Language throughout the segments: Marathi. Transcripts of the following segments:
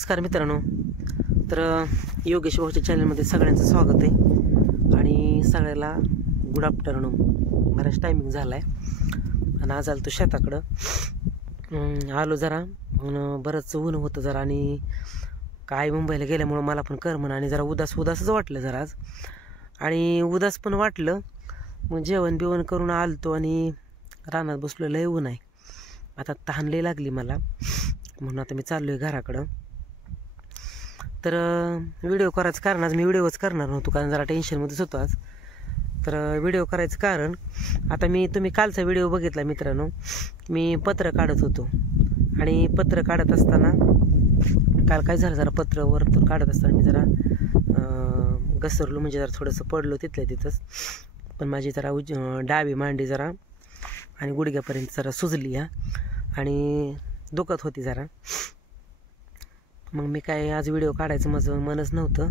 नमस्कार मित्रांनो, तर योगेश भाऊच्या चॅनलमध्ये सगळ्यांचं स्वागत आहे आणि सगळ्याला गुड आफ्टरनून. बराच टायमिंग झाला आहे आणि आज आलो तो शेताकडं. आलो जरा बरंच ऊन होतं जरा आणि काय मुंबईला गेल्यामुळं मला पण करमन आणि जरा उदासच वाटलं जरा आज आणि उदास पण वाटलं. मग जेवण बिवण करून आलतो आणि रानात बसलो. लय ऊन आहे, आता तहान लय लागली मला, म्हणून आता मी चाललो आहे घराकडं. तर व्हिडिओ करायचं कारण आज मी व्हिडिओच करणार नव्हतो, कारण जरा टेन्शनमध्येच होतो आज. तर व्हिडिओ करायचं कारण आता तुम्ही कालचा व्हिडिओ बघितला मित्रांनो, मी पत्र काढत होतो आणि पत्र काढत असताना काल काय झालं, जरा पत्र वरतून काढत असताना मी जरा घसरलो, म्हणजे जरा थोडंसं पडलो तिथल्या तिथंच. पण माझी जरा डावी मांडी जरा आणि गुडघ्यापर्यंत जरा सुजली आणि दुखत होती जरा. मग मी काय आज व्हिडिओ काढायचं माझं मनच नव्हतं,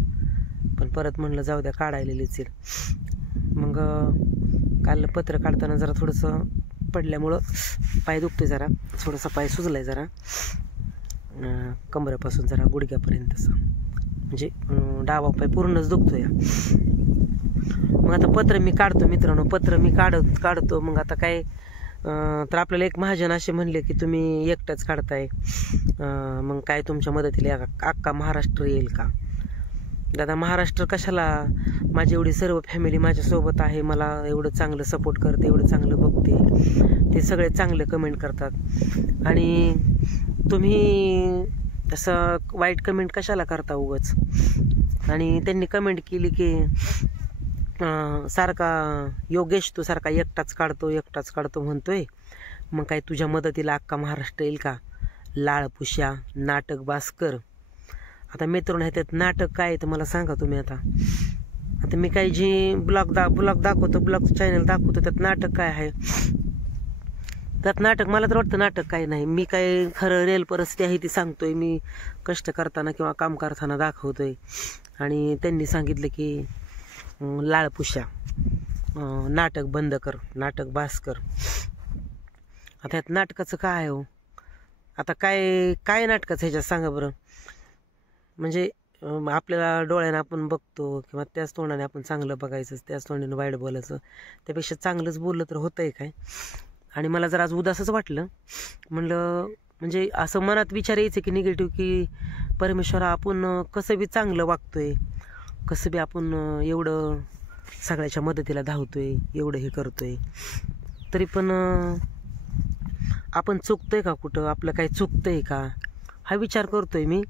पण परत म्हणलं जाऊ द्या, काढायलेलीच येईल. मग काल पत्र काढताना जरा थोडंसं पडल्यामुळं पाय दुखतोय, जरा थोडासा पाय सुजलाय जरा कमरेपासून जरा गुडघ्यापर्यंत असं, म्हणजे डावा पाय पूर्णच दुखतोय. मग आता पत्र मी काढतो मित्रांनो, पत्र मी काढतो. मग आता काय तर आपल्याला एक महाजन असे म्हणले की तुम्ही एकटाच काढताय, मग काय तुमच्या मदतीला अख्खा महाराष्ट्र येईल का? दादा, महाराष्ट्र कशाला, माझी एवढी सर्व फॅमिली माझ्यासोबत आहे, मला एवढं चांगलं सपोर्ट करते, एवढं चांगलं बघते, ते सगळे चांगले कमेंट करतात आणि तुम्ही तसं वाईट कमेंट कशाला करता उगाच. आणि त्यांनी कमेंट केली की सारखा योगेश तू सारखा एकटाच काढतो म्हणतोय, मग काय तुझ्या मदतीला अख्खा महाराष्ट्र येईल का? लाळपुश्या नाटक बास्कर. आता मित्रांनो, ह्याच्यात नाटक काय तर मला सांगा तुम्ही. आता मी काही जे ब्लॉग दाखवतो, ब्लॉग चॅनल दाखवतो, त्यात नाटक काय आहे? त्यात नाटक मला तर वाटतं नाटक काय नाही. मी काय खरं रेल परिस्थिती आहे ती सांगतोय, मी कष्ट करताना किंवा काम करताना दाखवतोय. आणि त्यांनी सांगितलं की लाळपुश्या नाटक बंद कर, नाटक बास कर. आता ह्यात नाटकाचं काय हो? आता काय नाटकाचं ह्याच्यात सांगा बरं. म्हणजे आपल्याला डोळ्यानं आपण बघतो किंवा त्याच तोंडाने आपण चांगलं बघायचं, त्याच तोंडाने वाईट बोलायचं, त्यापेक्षा चांगलंच बोललं तर होतंय काय? आणि मला जर आज उदासच वाटलं, म्हणलं म्हणजे असं मनात विचार यायचं की निगेटिव्ह, की परमेश्वरा आपण कसं बी चांगलं वागतोय, कसं बी आपण एवढं सगळ्याच्या मदतीला धावतोय, एवढं हे करतोय, तरी पण आपण चुकतोय का कुठं? आपलं काही चुकतंय का हा विचार करतोय मी.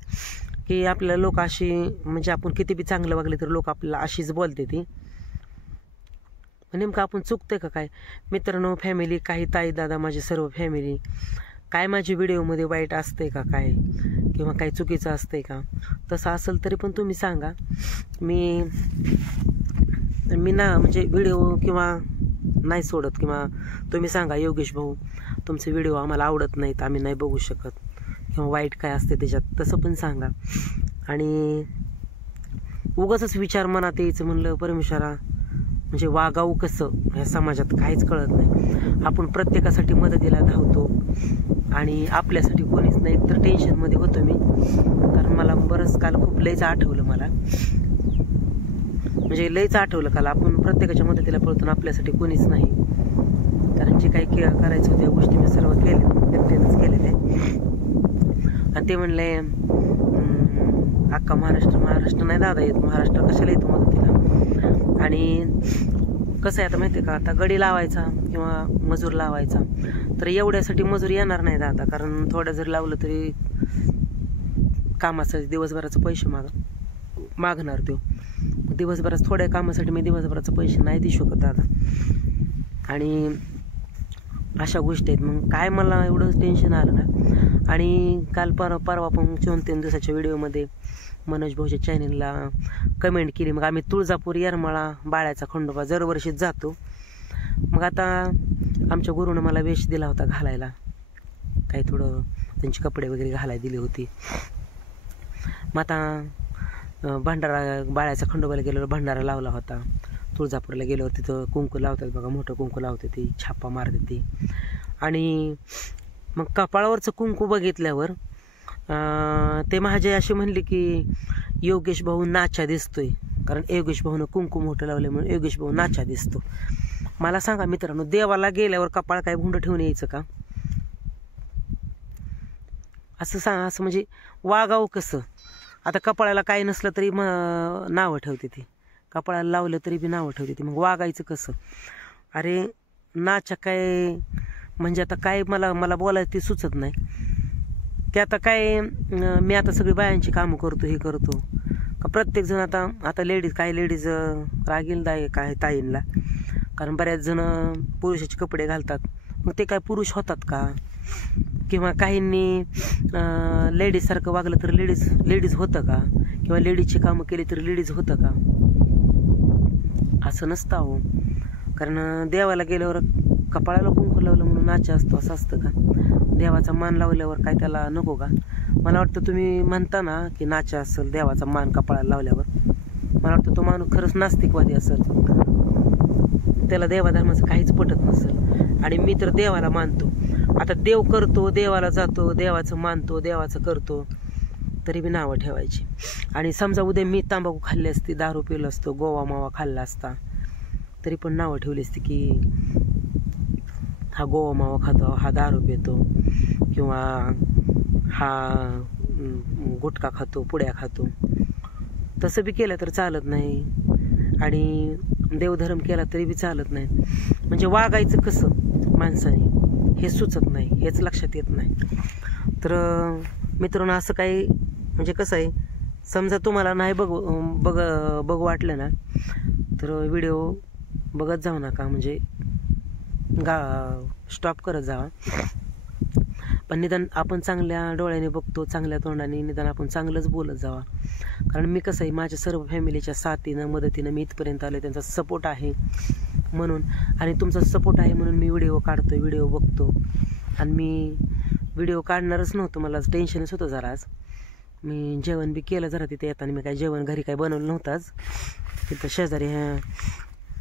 की आपल्याला लोक अशी, म्हणजे आपण किती बी चांगलं वागले तर लोक आपल्याला अशीच बोलते ती. नेमकं आपण चुकतोय का काय? मित्रांनो, फॅमिली, काही ताई दादा, माझी सर्व फॅमिली, काय माझी व्हिडिओमध्ये वाईट असतंय का काय, किंवा काही चुकीचं असतंय का? तसं असेल तरी पण तुम्ही सांगा. मी ना म्हणजे व्हिडिओ किंवा नाही सोडत, किंवा तुम्ही सांगा योगेश भाऊ तुमचे व्हिडिओ आम्हाला आवडत नाहीत, आम्ही नाही बघू शकत, किंवा वाईट काय असते त्याच्यात, तसं पण सांगा. आणि उगाचच विचार मनात यायचं म्हणलं परमेश्वरा, म्हणजे वागावं कसं ह्या समाजात काहीच कळत नाही. आपण प्रत्येकासाठी मदतीला धावतो आणि आपल्यासाठी कोणीच नाही, तर टेन्शनमध्ये होतो मी. कारण मला बरंच काल खूप लयच आठवलं, मला म्हणजे लयच आठवलं काल. आपण प्रत्येकाच्या मदतीला पळतो आणि आपल्यासाठी कोणीच नाही. कारण जे काही करायचं होत्या गोष्टी मी सर्व केल्या, एकट्यानेच केले ते. आणि ते म्हणले अख्खा महाराष्ट्र नाही दादा येत, महाराष्ट्र कशाला येतो मदतीला. आणि कसं आहे आता माहिती आहे का, आता गडी लावायचा किंवा मजूर लावायचा, तर एवढ्यासाठी मजूर येणार नाही दादा, कारण थोडं जर लावलं तरी कामाचं दिवसभराचं पैसे मागणार तो. दिवसभरात थोड्या कामासाठी मी दिवसभराचे पैसे नाही देऊ शकत दादा. आणि अशा गोष्टी आहेत. मग काय मला एवढं टेन्शन आलं ना. आणि काल परवा पण 2-3 दिवसाच्या व्हिडिओमध्ये मनोज भाऊच्या चॅनलला कमेंट केली. मग आम्ही तुळजापूर, येरमाळा, बाळ्याचा खंडोबा दरवर्षीच जातो. मग आता आमच्या गुरुनं मला वेश दिला होता घालायला, काही थोडं त्यांचे कपडे वगैरे घालायला दिली होती. मग आता भंडारा, बाळ्याचा खंडोबाला गेल्यावर भंडारा लावला होता. तुळजापूरला गेल्यावर तिथं कुंकू लावतात बघा, मोठं कुंकू लावते ती, छापा मारते ती. आणि मग कपाळावरचं कुंकू बघितल्यावर ते माझे असे म्हणले की योगेश भाऊ नाचा दिसतोय, कारण योगेश भाऊनं कुंकुम मोठं लावल्यामुळे योगेश भाऊ नाचा दिसतो. मला सांगा मित्रांनो, देवाला गेल्यावर कपाळ काय भुंड ठेवून यायचं का? असं म्हणजे वागावं कसं? आता कपाळाला काही नसलं तरी नावं ठेवते ती, कपाळाला लावलं तरी बी नावं ठेवते ती, मग वागायचं कसं? अरे नाचा काय म्हणजे आता काय मला बोलायचं ते सुचत नाही. ते आता काय मी आता सगळी बायांची कामं करतो, हे करतो का प्रत्येक जण आता लेडीज रागील काय ताईंला, कारण बऱ्याच जण पुरुषाचे कपडे घालतात, मग ते काय पुरुष होतात का? किंवा काहींनी लेडीजसारखं वागलं तर लेडीज होतं का? किंवा लेडीजची कामं केली तर लेडीज होतं का? असं नसतं हो. कारण देवाला गेल्यावर कपाळाला कुंकू लावलं म्हणून नाचा असतो असं असतं का? देवाचा मान लावल्यावर काय त्याला नको का? मला वाटतं तुम्ही म्हणता ना की नाचा असेल देवाचा मान कपाळाला लावल्यावर, मला वाटतं तो माणूस खरंच नास्तिकवादी असेल, त्याला देवाधर्माचं काहीच पटत नसेल. आणि मी तर देवाला मानतो. आता देव करतो, देवाला जातो, देवाचं मानतो, देवाचं करतो, तरी बी नावं ठेवायची. आणि समजा उद्या मी तांबाखू खाल्ली असती, दारू पिलो असतो, गोवा मावा खाल्ला असता, तरी पण नावं ठेवली असती की हा गोवा मावा खातो, हा दारू पितो, किंवा हा गुटखा खातो, पुड्या खातो. तसं बी केलं तर चालत नाही, आणि देवधर्म केला तरी बी चालत नाही. म्हणजे वागायचं कसं माणसाने हे सुचत नाही, हेच लक्षात येत नाही. तर मित्रांनो, असं काही म्हणजे कसं आहे, समजा तुम्हाला नाही बघू वाटलं ना तर व्हिडिओ बघत जाऊ नका, म्हणजे स्टॉप करत जावा. पण निदान आपण चांगल्या डोळ्याने बघतो, चांगल्या तोंडाने, निदान आपण चांगलंच बोलत जावा. कारण मी कसं आहे, माझ्या सर्व फॅमिलीच्या साथीनं मदतीनं मी इथपर्यंत आलो, त्यांचा सपोर्ट आहे म्हणून, आणि तुमचा सपोर्ट आहे म्हणून मी व्हिडिओ काढतो, व्हिडिओ बघतो. आणि मी व्हिडिओ काढणारच नव्हतं, मला टेन्शनच होतं जरा. आज मी जेवण बी केलं जरा तिथे येताना, मी काय जेवण घरी काय बनवलं नव्हतं आज. तिथं शेजारी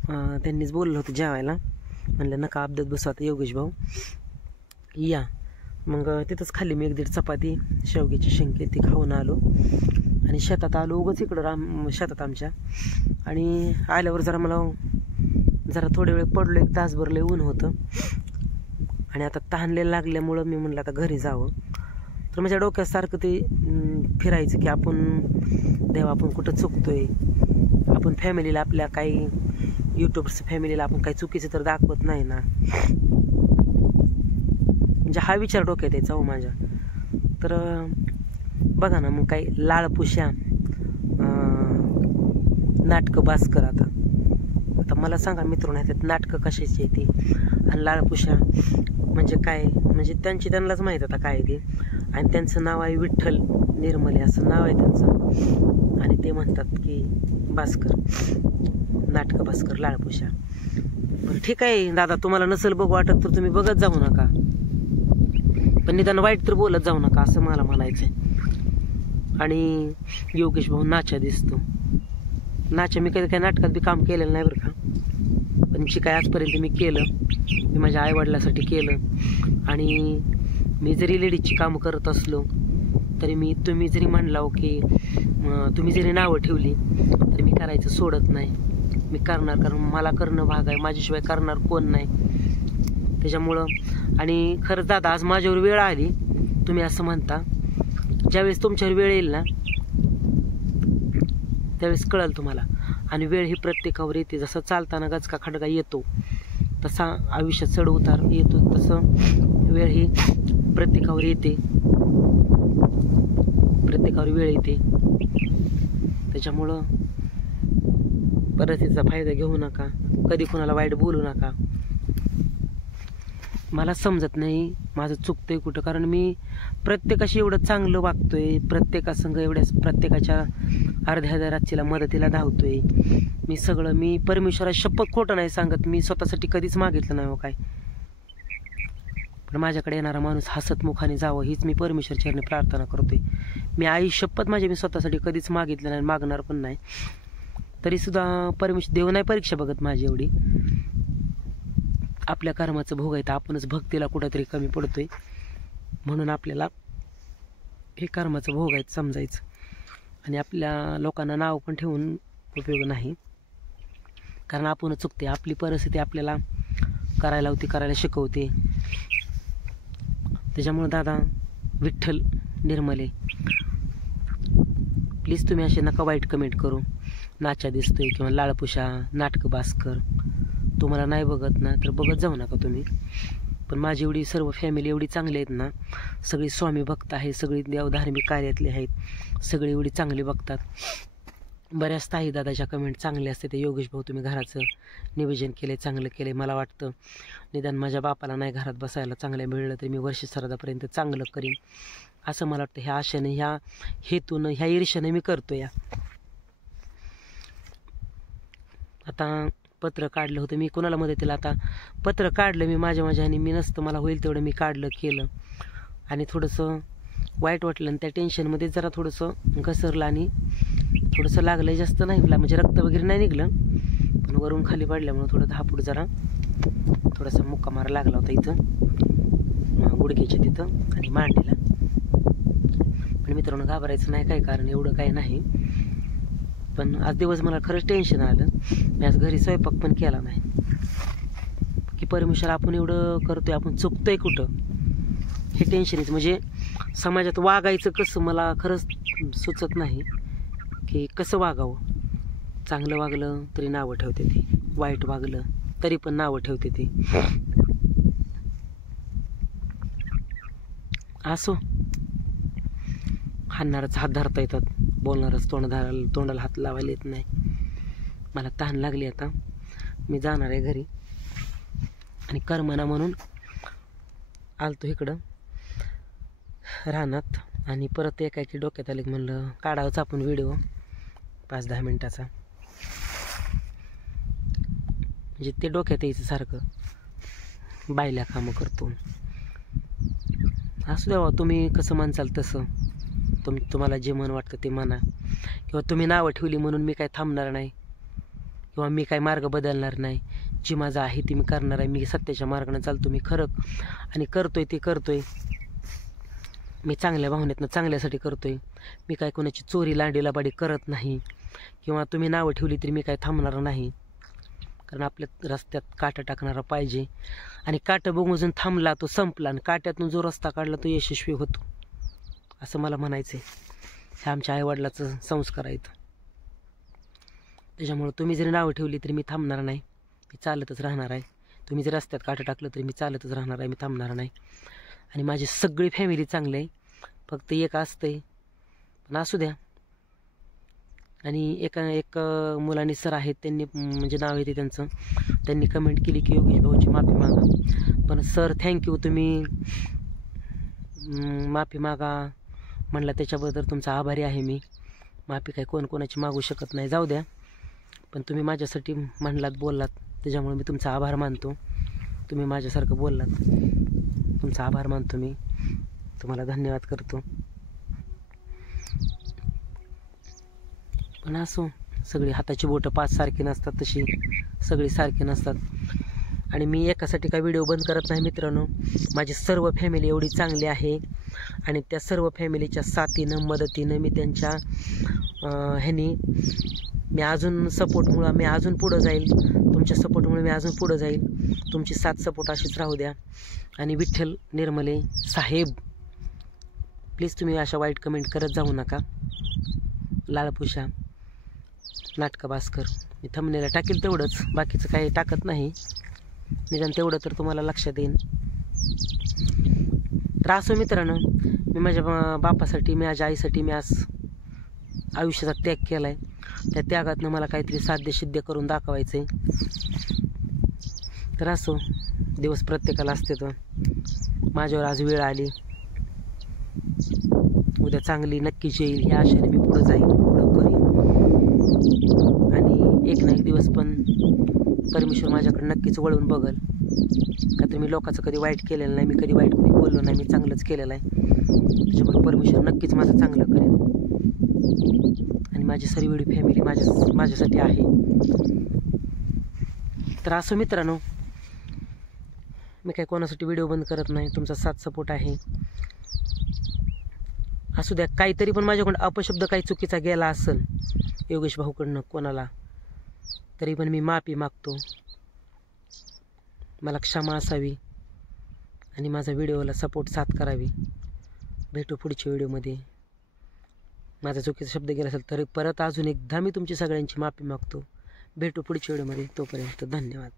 त्यांनीच बोललं होतं जेवायला, म्हणलं नका अपदेत बसू आता योगेश भाऊ या. मग तिथंच खाल्ली मी 1-1.5 चपाती, शेवग्याची शेंग ती खाऊन आलो, आणि शेतात आलो उगाच इकडं शेतात आमच्या. आणि आल्यावर जरा थोडे वेळ पडलो, 1 तासभर लय ऊन होतं, आणि आता तहानले लागल्यामुळं मी म्हणलं आता घरी जावं. तर माझ्या डोक्यासारखं ते फिरायचं की आपण कुठं चुकतोय, आपण फॅमिलीला आपल्या काही यूट्यूबच्या फॅमिलीला आपण काही चुकीचं तर दाखवत नाही ना, म्हणजे हा विचार डोक्यात यायचा हो माझ्या. तर बघा ना, मग काही लाळपुश्या नाटकं बासकर. आता मला सांगा मित्रांनो, ह्याच्यात नाटकं कशाची येते आणि लाळपुश्या म्हणजे काय, म्हणजे त्यांनाच माहीत आता काय ते. आणि त्यांचं नाव आहे विठ्ठल निर्मले असं नाव आहे त्यांचं, आणि ते म्हणतात की बासकर, नाटकं बासकर, लाळपुश्या. बरं ठीक आहे दादा, तुम्हाला नसेल बघू वाटत तर तुम्ही बघत जाऊ नका, पण निदान वाईट तर बोलत जाऊ नका असं मला म्हणायचंय. आणि योगेश भाऊ नाचा दिसतो. नाचा मी कधी काही नाटकात बी काम केलेलं नाही बरं का, पण जी काय आजपर्यंत मी केलं, मी माझ्या आईवडिलासाठी केलं. आणि मी जरी लेडीजची कामं करत असलो तरी तुम्ही जरी म्हणला की तुम्ही जरी नावं ठेवली तरी मी करायचं सोडत नाही, मी करणार, कारण मला करणं भाग आहे, माझ्याशिवाय करणार कोण नाही. त्याच्यामुळं, आणि खरंच दादा आज माझ्यावर वेळ आली, तुम्ही असं म्हणता, ज्यावेळेस तुमच्यावर वेळ येईल ना त्यावेळेस कळेल तुम्हाला. आणि वेळ ही प्रत्येकावर येते, जसं चालताना गचका खडगा येतो तसा आयुष्यात चढ उतार येतो, तसं वेळ ही प्रत्येकावर येते, प्रत्येकावर वेळ येते. त्याच्यामुळं परिस्थितीचा फायदा घेऊ नका, कधी कोणाला वाईट बोलू नका. मला समजत नाही माझं चुकतंय कुठं, कारण मी प्रत्येकाशी एवढं चांगलं वागतोय, प्रत्येकासंग प्रत्येकाच्या अर्ध्या रात्रीला मदतीला धावतोय मी परमेश्वरा शपथ खोटं नाही सांगत, मी स्वतःसाठी कधीच मागितलं नाही हो काय. पण माझ्याकडे येणारा माणूस हसत मुखाने जावं हीच मी परमेश्वर चरणी प्रार्थना करतोय. मी आई शपथ मी स्वतःसाठी कधीच मागितलं नाही, मागणार पण नाही. तरीसुद्धा परमेश्वर देव नाही परीक्षा बघत माझी एवढी, आपल्या कर्माचं भोग आहे, तर आपणच भक्तीला कुठंतरी कमी पडतोय, म्हणून आपल्याला हे कर्माचं भोग आहेत समजायचं. आणि आपल्या लोकांना नाव पण ठेवून उपयोग नाही, कारण आपण चुकते. आपली परिस्थिती आपल्याला करायला होती, करायला शिकवते. त्याच्यामुळं दादा विठ्ठल निर्मले, प्लीज तुम्ही असे नका वाईट कमेंट करू. नाचा दिसतोय किंवा लाळपुशा, नाटकं बास्कर, तुम्हाला नाही बघत ना तर बघत जाऊ नका तुम्ही. पण माझी एवढी सर्व फॅमिली एवढी चांगली आहेत ना, सगळी स्वामी भक्त आहे, सगळी देवधार्मिक कार्यातली आहेत, सगळी एवढी चांगली बघतात. बऱ्याच ताई दादाच्या कमेंट चांगले असते. ते योगेश भाऊ तुम्ही घराचं नियोजन केले, चांगलं केले. मला वाटतं निदान माझ्या बापाला नाही घरात बसायला चांगलं मिळलं तरी मी वर्ष श्राद्धापर्यंत चांगलं करीन, असं मला वाटतं. ह्या आशेनं, ह्या हेतूनं, ह्या ईर्ष्याने मी करतो. या आता पत्र काढलं होतं मी कोणाला मदतीला, आता पत्र काढलं मी माझ्या ह्याने, मी नसतं मला होईल तेवढं मी काढलं केलं. आणि थोडंसं वाईट वाटलं आणि त्या टेन्शनमध्ये जरा थोडंसं घसरलं आणि थोडंसं लागलं, जास्त नाही म्हणजे रक्त वगैरे नाही निघलं, पण वरून खाली पडल्यामुळं थोडं 10 फूट जरा थोडासा मुक्का मारा लागला होता इथं गुडघ्याच्या तिथं आणि मांडीला. पण मित्रांनो घाबरायचं नाही, काय कारण एवढं काही नाही. पण आज दिवस मला खरंच टेन्शन आलं. मी आज घरी स्वयंपाक पण केला नाही की परमेश्वर आपण एवढं करतोय, आपण चुकतोय कुठं, हे टेन्शनच. म्हणजे समाजात वागायचं कसं मला खरंच सुचत नाही की कसं वागावं. चांगलं वागलं तरी नावं ठेवते ते, वाईट वागलं तरी पण नावं ठेवते ते. असो, हाणणारच हात धरता येतात, बोलणारच तोंडाला हात लावायला येत नाही. मला तहान लागली, आता मी जाणार आहे घरी. आणि करमना म्हणून आलतो इकडं रानात. आणि परत एकाकी डोक्यात आले, म्हणलं काढावंच आपण व्हिडिओ 5-10 मिनटाचा, म्हणजे ते डोक्यात यायचं सारखं, बायल्या कामं करतो. असू द्यावा, तुम्ही कसं म्हणसाल तसं, तुम्हाला जे मन वाटतं ते म्हणा. किंवा तुम्ही नावं ठेवली म्हणून मी काय थांबणार नाही, किंवा मी काय मार्ग बदलणार नाही. जी माझं आहे ती मी करणार आहे. मी सत्याच्या मार्गाने चालतो, मी खरं आणि करतोय ते करतोय. मी चांगल्या भावनेतनं चांगल्यासाठी करतोय. मी काय कोणाची चोरी लांडीलाबाडी करत नाही, किंवा तुम्ही नावं ठेवली तरी मी काय थांबणार नाही. कारण आपल्या रस्त्यात काटा टाकणारा पाहिजे, आणि काटा बघून थांबला तो संपला, आणि काट्यातून जो रस्ता काढला तो यशस्वी होतो, असं मला म्हणायचं आहे. हे आमच्या आईवडिलाचं संस्कार आहेत. त्याच्यामुळं तुम्ही जरी नावं ठेवली तरी मी थांबणार नाही, मी चालतच राहणार आहे. तुम्ही जर रस्त्यात काटा टाकलं तरी मी चालतच राहणार आहे, मी थांबणार नाही. आणि माझी सगळी फॅमिली चांगली आहे, फक्त एक असतंय, पण असू द्या. आणि एक मुलांनी सर आहेत, त्यांनी म्हणजे नाव येते त्यांचं, त्यांनी कमेंट केली की योगेश भाऊची माफी मागा. पण सर थँक्यू, तुम्ही माफी मागा म्हणला, त्याच्याबद्दल तुमचा आभारी आहे मी. माफी काय कोणाची मागू शकत नाही, जाऊ द्या. पण तुम्ही माझ्यासाठी म्हणलात, बोललात, त्याच्यामुळे मी तुमचा आभार मानतो. तुम्ही माझ्यासारखं बोललात, तुमचा आभार मानतो मी, तुम्हाला धन्यवाद करतो. पण असो, सगळी हाताची बोटं 5 सारखी नसतात, तशी सगळी सारखी नसतात. आणि मी एकासाठी काय व्हिडिओ बंद करत नाही मित्रांनो. माझी सर्व फॅमिली एवढी चांगली आहे, आणि त्या सर्व फॅमिलीच्या साथीनं, मदतीनं, मी त्यांच्या ह्यानी मी अजून सपोर्टमुळं मी अजून पुढं जाईल. तुमच्या सपोर्टमुळे मी अजून पुढं जाईल. तुमची साथ सपोर्ट अशीच राहू द्या. आणि विठ्ठल निर्मले साहेब, प्लीज तुम्ही अशा वाईट कमेंट करत जाऊ नका. लाळपुशा, नाटकं बास्कर, मी थंबनेला टाकेल तेवढंच, बाकीचं काही टाकत नाही. निदान तेवढं तर तुम्हाला लक्षात येईल. तर असो मित्रांनो, मी माझ्या बापासाठी, माझ्या आईसाठी मी आज आयुष्याचा त्याग केला आहे. त्या त्यागातनं मला काहीतरी साध्य सिद्ध करून दाखवायचं आहे. तर असो, दिवस प्रत्येकाला असते, तर माझ्यावर आज वेळ आली. उद्या चांगली नक्कीच येईल, ह्या आशेने मी पुढं जाईल, पुढं करीन. आणि एक ना एक दिवस पण परमेश्वर माझ्याकडे नक्कीच वळून बघल. का तर मी लोकांचं कधी वाईट केलेलं नाही, मी कधी वाईट कधी बोललो नाही, मी चांगलंच केलेलं आहे. त्याच्यामुळे परमेश्वर नक्कीच माझं चांगलं करेल. आणि माझी सर्व फॅमिली माझ्यासाठी आहे. तर असो मित्रांनो, मी काही कोणासाठी व्हिडिओ बंद करत नाही. तुमचा साथ सपोर्ट आहे. असू द्या, काहीतरी पण माझ्याकडून अपशब्द काही चुकीचा गेला असेल योगेश भाऊकडनं कोणाला, तरी पण मी माफी मागतो. मला क्षमा असावी आणि माझा व्हिडिओला सपोर्ट साथ करावी. भेटू पुढच्या व्हिडिओमध्ये. माझा चुकीचा शब्द गेला असेल तरी परत अजून एकदा मी तुमची सगळ्यांची माफी मागतो. भेटू पुढच्या व्हिडिओमध्ये. तोपर्यंत धन्यवाद.